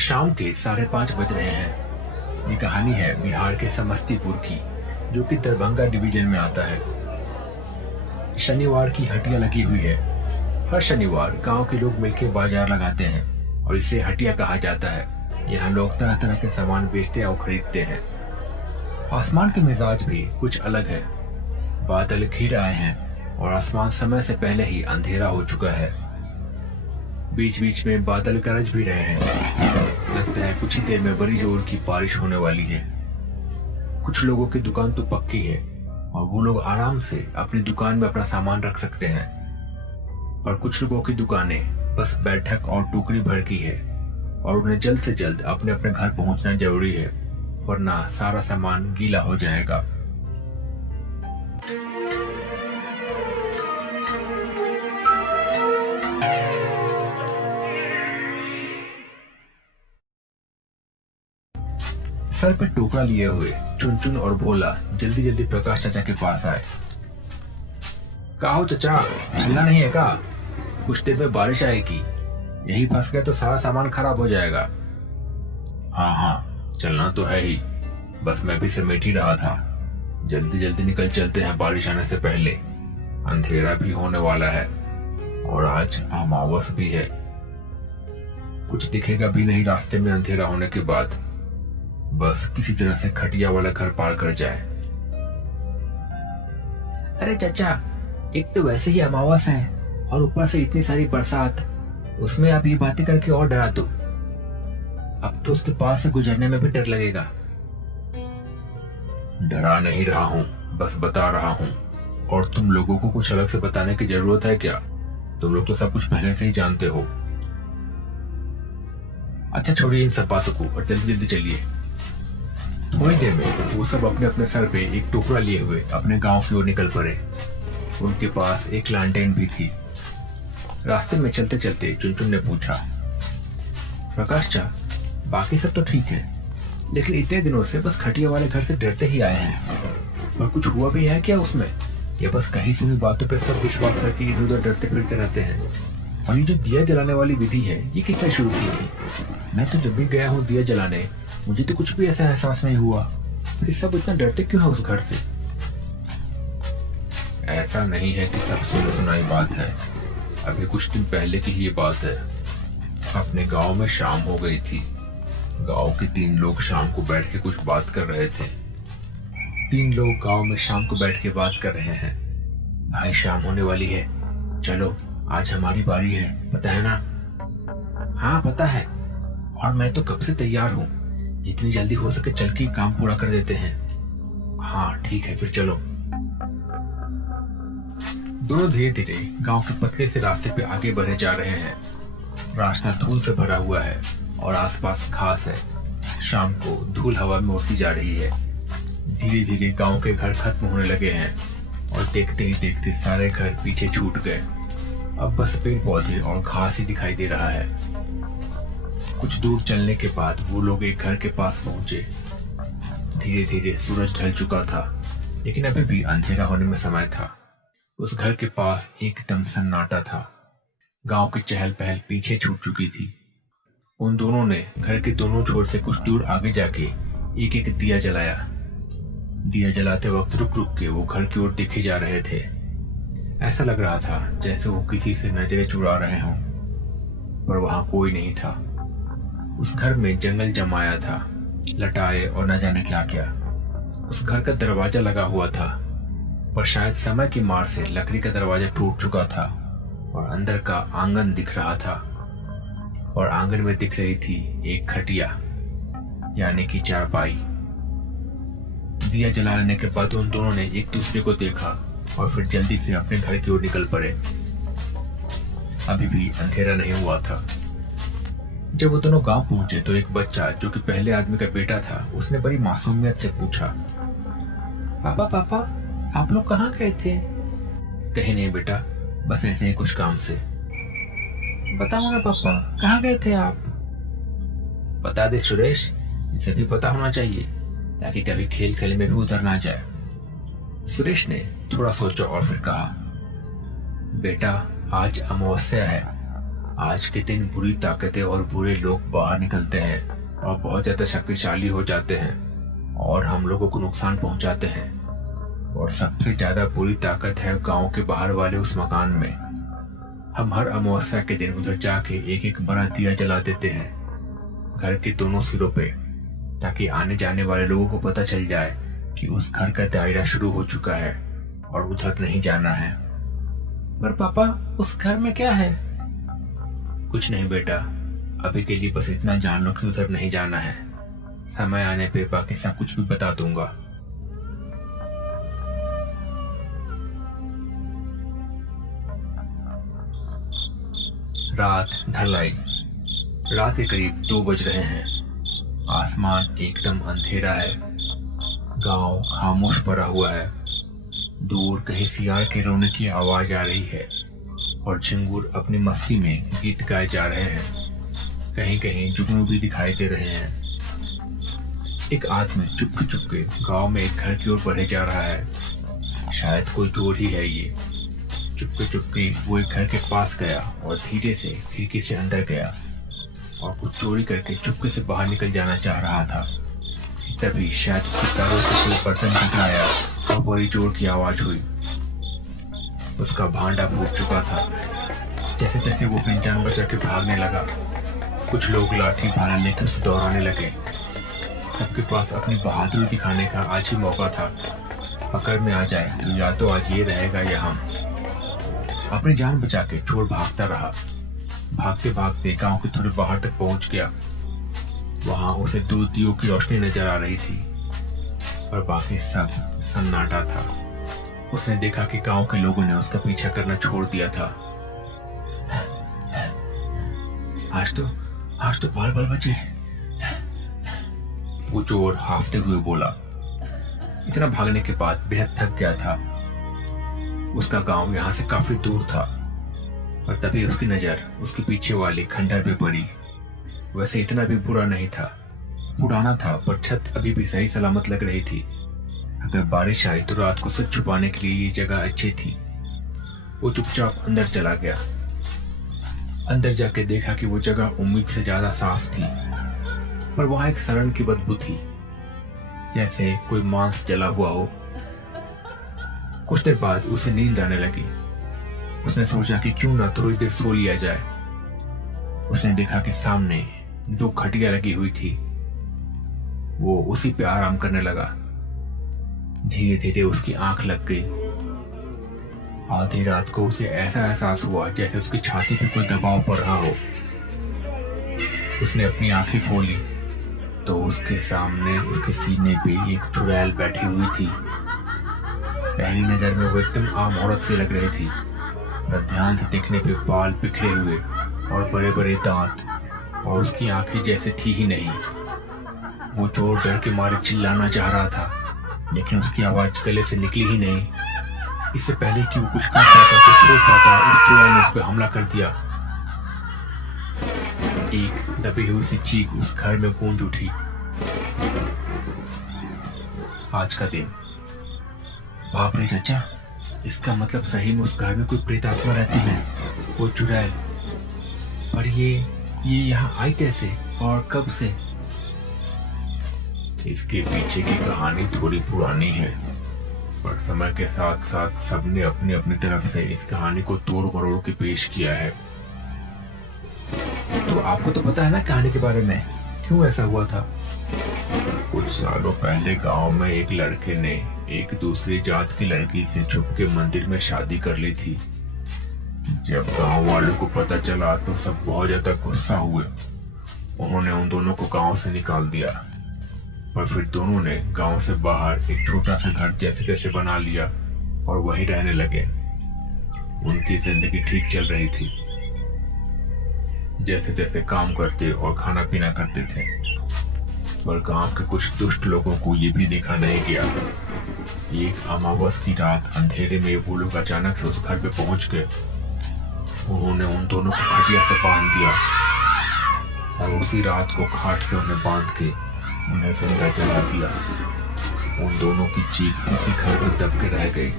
शाम के 5:30 बज रहे हैं। ये कहानी है बिहार के समस्तीपुर की, जो कि दरभंगा डिवीजन में आता है। शनिवार की हटिया लगी हुई है। हर शनिवार गांव के लोग मिलकर बाजार लगाते हैं और इसे हटिया कहा जाता है। यहाँ लोग तरह तरह के सामान बेचते और खरीदते हैं। आसमान के मिजाज भी कुछ अलग है। बादल घिर आए हैं और आसमान समय से पहले ही अंधेरा हो चुका है। बीच बीच में बादल गरज भी रहे हैं। लगता है कुछ ही देर में बड़ी जोर की बारिश होने वाली है। कुछ लोगों की दुकान तो पक्की है और वो लोग आराम से अपनी दुकान में अपना सामान रख सकते हैं, और कुछ लोगों की दुकानें बस बैठक और टोकरी भर की है और उन्हें जल्द से जल्द अपने अपने घर पहुंचना जरूरी है, वरना सारा सामान गीला हो जाएगा। सर पे टोकरा लिए हुए चुनचुन और भोला जल्दी जल्दी प्रकाश चाचा के पास आए। का हो चाचा, चलना नहीं है का? कुछ देर में बारिश आएगी, यही फंस गए तो सारा सामान खराब हो जाएगा। हाँ हाँ, चलना तो है ही, बस मैं भी समेट ही रहा था। जल्दी जल्दी निकल चलते हैं बारिश आने से पहले। अंधेरा भी होने वाला है और आज अमावस भी है। कुछ दिखेगा भी नहीं रास्ते में अंधेरा होने के बाद। बस किसी तरह से खटिया वाला घर पार कर जाए। अरे चाचा, एक तो वैसे ही अमावस है और ऊपर से इतनी सारी बरसात, उसमें आप ये बातें करके और डरा दो। अब तो उसके पास से गुजरने में भी डर लगेगा। डरा नहीं रहा हूँ, बस बता रहा हूँ। और तुम लोगों को कुछ अलग से बताने की जरूरत है क्या? तुम लोग तो सब कुछ पहले से ही जानते हो। अच्छा छोड़िए इन सब बातों को और जल्दी जल्दी चलिए। थोड़ी देर में वो सब अपने अपने सर पे एक टोकरा लिए हुए अपने गांव की ओर निकल पड़े। उनके पास एक लालटेन भी थी। रास्ते में चलते चलते चुनचुन ने पूछा, प्रकाश चा, बाकी सब तो ठीक है, लेकिन इतने दिनों से बस खटिया वाले घर से डरते ही आए हैं, और कुछ हुआ भी है क्या उसमें? या बस कहीं से भी बातों पे सब विश्वास करके इधर उधर डरते फिरते रहते हैं? और ये जो दिया जलाने वाली विधि है, ये किसने शुरू की थी? मैं तो जब भी गया हूँ दिया जलाने, मुझे तो कुछ भी ऐसा एहसास नहीं हुआ। फिर सब इतना डरते क्यों है उस घर से? ऐसा नहीं है कि सब सुनी सुनाई बात है। अभी कुछ दिन पहले की ये बात है। अपने गांव में शाम हो गई थी। गांव के 3 लोग शाम को बैठ के कुछ बात कर रहे थे। 3 लोग गांव में शाम को बैठ के बात कर रहे हैं। भाई शाम होने वाली है, चलो आज हमारी बारी है, पता है ना? हाँ पता है, और मैं तो कब से तैयार हूँ। जितनी जल्दी हो सके चल के काम पूरा कर देते हैं। हाँ ठीक है, फिर चलो। दोनों धीरे धीरे गांव के पतले से रास्ते पे आगे बढ़े जा रहे हैं। रास्ता धूल से भरा हुआ है और आसपास घास है। शाम को धूल हवा में उड़ती जा रही है। धीरे धीरे गांव के घर खत्म होने लगे हैं और देखते ही देखते सारे घर पीछे छूट गए। अब बस पेड़ पौधे और घास ही दिखाई दे रहा है। कुछ दूर चलने के बाद वो लोग एक घर के पास पहुंचे। धीरे धीरे सूरज ढल चुका था, लेकिन अभी भी अंधेरा होने में समय था। उस घर के पास एकदम सन्नाटा था। गांव की चहल पहल पीछे छूट चुकी थी। उन दोनों ने घर के दोनों छोर से कुछ दूर आगे जाके एक एक दिया जलाया। दिया जलाते वक्त रुक रुक के वो घर की ओर देखे जा रहे थे। ऐसा लग रहा था जैसे वो किसी से नजरें चुरा रहे हों, पर वहां कोई नहीं था। उस घर में जंगल जमाया था, लटाए और न जाने क्या क्या। उस घर का दरवाजा लगा हुआ था, पर शायद समय की मार से लकड़ी का दरवाजा टूट चुका था और अंदर का आंगन दिख रहा था। और आंगन में दिख रही थी एक खटिया, यानी कि चारपाई। दिया जला लेने के बाद उन दोनों ने एक दूसरे को देखा और फिर जल्दी से अपने घर की ओर निकल पड़े। अभी भी अंधेरा नहीं हुआ था। जब वो दोनों गांव पहुंचे तो एक बच्चा, जो कि पहले आदमी का बेटा था, उसने बड़ी मासूमियत से पूछा, पापा पापा, आप लोग कहाँ गए थे? कहीं नहीं बेटा, बस ऐसे ही कुछ काम से। बताओ ना पापा, कहाँ गए थे आप? बता दे सुरेश, इसे भी पता होना चाहिए ताकि कभी खेल खेल में भी उतर ना जाए। सुरेश ने थोड़ा सोचा और फिर कहा, बेटा आज अमावस्या है आज के दिन बुरी ताकतें और बुरे लोग बाहर निकलते हैं और बहुत ज्यादा शक्तिशाली हो जाते हैं और हम लोगों को नुकसान पहुंचाते हैं। और सबसे ज्यादा बुरी ताकत है गांव के बाहर वाले उस मकान में। हम हर अमावस्या के दिन उधर जाके एक एक बड़ा दिया जला देते हैं घर के दोनों सिरों पे, ताकि आने जाने वाले लोगों को पता चल जाए कि उस घर का दायरा शुरू हो चुका है और उधर नहीं जाना है। पर पापा, उस घर में क्या है? कुछ नहीं बेटा, अभी के लिए बस इतना जान लो कि उधर नहीं जाना है। समय आने पे बाकी सब कुछ भी बता दूंगा। रात ढल आई। रात के करीब 2 बज रहे हैं। आसमान एकदम अंधेरा है। गांव खामोश पड़ा हुआ है। दूर कहीं सियार के रोने की आवाज आ रही है और झिंगुर अपनी मस्ती में गीत गाए जा रहे हैं। कहीं कहीं जुगनू भी दिखाई दे रहे हैं। एक आदमी चुपके चुपके गांव में एक घर की ओर बढ़े जा रहा है। शायद कोई चोर ही है ये। चुपके चुपके वो एक घर के पास गया और धीरे से खिड़की से अंदर गया और कुछ चोरी करके चुपके से बाहर निकल जाना चाह रहा था। तभी शायद उसके पैरों से कोई बर्तन टकराया और बड़ी जोर की आवाज हुई। उसका भांडा फूट चुका था। जैसे तैसे वो अपनी जान बचा के भागने लगा। कुछ लोग लाठी भाला लेकर उसे दौड़ाने लगे। सबके पास अपनी बहादुरी दिखाने का आज ही मौका था। पकड़ में आ जाए तो या तो आज ये रहेगा या हम। अपनी जान बचा के चोर भागता रहा। भागते भागते गांव के थोड़े बाहर तक पहुंच गया। वहां उसे 2 दियों की रोशनी नजर आ रही थी और बाकी सब सन्नाटा था। उसने देखा कि गांव के लोगों ने उसका पीछा करना छोड़ दिया था। आज तो बाल बाल बचे, वो चोर हाफते हुए बोला। इतना भागने के बाद बेहद थक गया था। उसका गांव यहाँ से काफी दूर था। पर तभी उसकी नजर उसके पीछे वाले खंडहर पे पड़ी। वैसे इतना भी बुरा नहीं था। पुराना था पर छत अभी भी सही सलामत लग रही थी। अगर बारिश आई तो रात को सिर छुपाने के लिए ये जगह अच्छी थी। वो चुपचाप अंदर चला गया। अंदर जाके देखा कि वो जगह उम्मीद से ज्यादा साफ थी, पर वहां एक सड़न की बदबू थी, जैसे कोई मांस जला हुआ हो। कुछ देर बाद उसे नींद आने लगी। उसने सोचा कि क्यों ना थोड़ी देर सो लिया जाए। उसने देखा कि सामने 2 खटिया लगी हुई थी। वो उसी पे आराम करने लगा। धीरे धीरे उसकी आंख लग गई। आधी रात को उसे ऐसा एहसास हुआ जैसे उसकी छाती पे कोई दबाव पड़ रहा हो। उसने अपनी आंखें खोली तो उसके सामने उसके सीने पे एक चुड़ैल बैठी हुई थी। पहली नजर में वो एकदम आम औरत सी लग रही थी, पर ध्यान से देखने पे बाल बिखरे हुए और बड़े बड़े दांत, और उसकी आंखें जैसे थी ही नहीं। वो चोर डर के मारे चिल्लाना चाह रहा था, लेकिन उसकी आवाज गले से निकली ही नहीं। इससे पहले कि वो कुछ कर पाता कुछ सोच पाता, उस चुड़ैल ने उस पर हमला कर दिया। एक दबी हुई सी चीख उस घर में गूंज उठी। आज का दिन। बाप रे चाचा, इसका मतलब सही में उस घर में कोई प्रेतात्मा रहती है, वो चुड़ैल। पर ये यहाँ आई कैसे और कब से? इसके पीछे की कहानी थोड़ी पुरानी है, पर समय के साथ साथ सबने अपनी अपनी तरफ से इस कहानी को तोड़ मरोड़ के पेश किया है। तो आपको तो पता है ना कहानी के बारे में, क्यों ऐसा हुआ था? कुछ सालों पहले गांव में एक लड़के ने एक दूसरी जात की लड़की से छुप के मंदिर में शादी कर ली थी। जब गांव वालों को पता चला तो सब बहुत ज्यादा गुस्सा हुए। उन्होंने उन दोनों को गांव से निकाल दिया, पर फिर दोनों ने गांव से बाहर एक छोटा सा घर जैसे तैसे बना लिया और वहीं रहने लगे। उनकी जिंदगी ठीक चल रही थी, जैसे तैसे काम करते और खाना पीना करते थे। पर गांव के कुछ दुष्ट लोगों को ये भी देखा नहीं गया। एक अमावस की रात अंधेरे में वो लोग अचानक से उस घर पे पहुंच गए। उन्होंने उन दोनों को खटिया से बांध दिया और उसी रात को खाट से उन्हें बांध के उन्हें जिंदा जला दिया। उन दोनों की चीख उसी घर में दब के रह गई।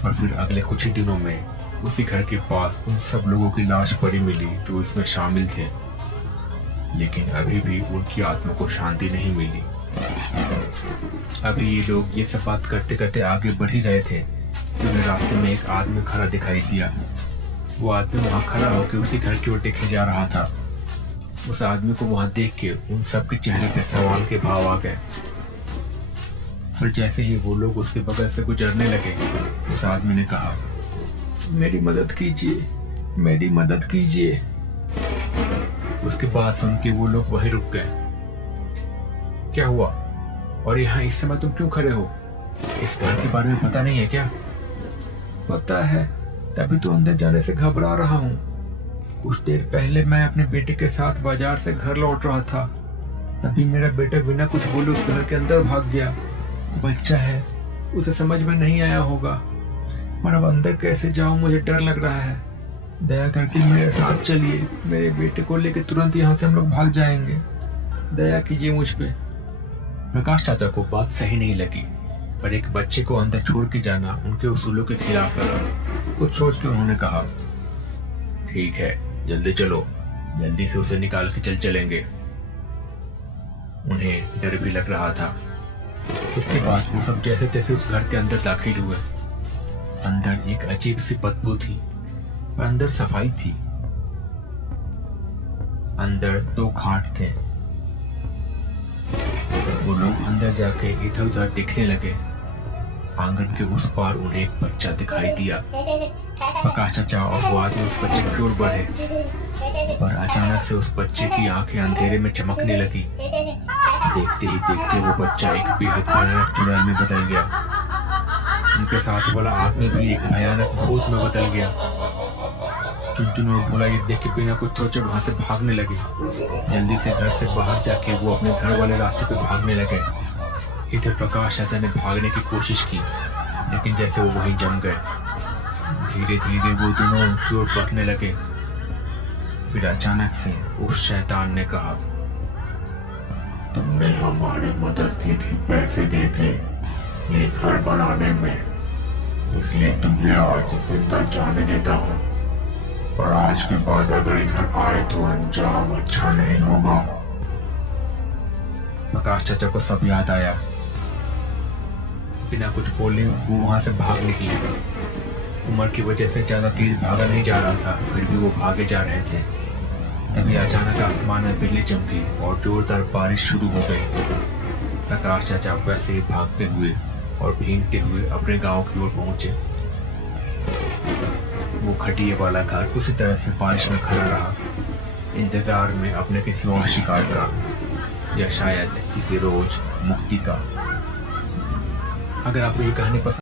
और फिर अगले कुछ ही दिनों में उसी घर के पास उन सब लोगों की लाश पड़ी मिली जो इसमें शामिल थे, लेकिन अभी भी उनकी आत्मा को शांति नहीं मिली। अभी ये लोग ये सब बात करते करते आगे बढ़ ही रहे थे कि उन्हें रास्ते में एक आदमी खड़ा दिखाई दिया। वो आदमी वहां खड़ा होकर उसी घर की ओर देखे जा रहा था। उस आदमी को वहां देख के उन सबके चेहरे पे सवाल के भाव आ गए। और जैसे ही वो लोग उसके बगल से गुजरने लगे, उस आदमी ने कहा, मेरी मदद कीजिए, मेरी मदद कीजिए। उसके बाद सुन के वो लोग वहीं रुक गए। क्या हुआ? और यहाँ इस समय तुम क्यों खड़े हो? इस घर के बारे में पता नहीं है क्या? पता है, तभी तो अंदर जाने से घबरा रहा हूँ। कुछ देर पहले मैं अपने बेटे के साथ बाजार से घर लौट रहा था, तभी मेरा बेटा बिना कुछ बोले उस घर के अंदर भाग गया। बच्चा है, उसे समझ में नहीं आया होगा, पर अब अंदर कैसे जाऊं, मुझे डर लग रहा है। दया करके मेरे साथ चलिए, मेरे बेटे को लेकर तुरंत यहाँ से हम लोग भाग जाएंगे। दया कीजिए मुझ पे। प्रकाश चाचा को बात सही नहीं लगी, पर एक बच्चे को अंदर छोड़ के जाना उनके उसूलों के खिलाफ लगा। कुछ सोच के उन्होंने कहा, ठीक है, जल्दी चलो, जल्दी से उसे निकाल के चलेंगे। उन्हें डर भी लग रहा था। इसके बाद वो सब जैसे तैसे उस घर के अंदर दाखिल हुए। अंदर एक अजीब सी बदबू थी, पर अंदर सफाई थी। अंदर 2 खाट थे। वो लोग अंदर जाके इधर उधर देखने लगे। आंगन के उस पार उन्हें एक बच्चा दिखाई दिया। प्रकाश चाचा और वो आदमी उस बच्चे की ओर बढ़े, पर अचानक से उस बच्चे की आंखें अंधेरे में चमकने लगी। देखते ही देखते वो बच्चा एक बेहद भयानक चुड़ैल में बदल गया। उनके साथ वाला आदमी भी एक भयानक भूत में बदल गया। चुनचुन और भोला ये देख के बिना कुछ सोचे वहां से भागने लगे। जल्दी से घर से बाहर जाके वो अपने घर वाले रास्ते पे भागने लगे। इधर प्रकाश चाचा ने भागने की कोशिश की, लेकिन जैसे वो वहीं जम गए। धीरे धीरे वो दोनों उनकी ओर बढ़ने लगे। फिर अचानक से उस शैतान ने कहा, तुमने हमारी मदद की थी पैसे देके ये घर बनाने में, इसलिए तुम्हें आज जिंदा जाने देता हूँ, पर आज के बाद अगर इधर आए तो अंजाम अच्छा नहीं होगा। प्रकाश चाचा को सब याद आया। बिना कुछ बोले वो वहां से भाग निकले। उम्र की वजह से ज्यादा तेज भागा नहीं जा रहा था, फिर भी वो भागे जा रहे थे। तभी अचानक आसमान में बिजली चमकी और जोरदार बारिश शुरू हो गई। प्रकाश चाचा वैसे ही भागते हुए और भीगते हुए अपने गांव की ओर पहुंचे। वो खटिए वाला घर उसी तरह से बारिश में खड़ा रहा, इंतजार में अपने किसी और शिकार का, या शायद किसी रोज मुक्ति का। अगर आपको ये कहानी पसंद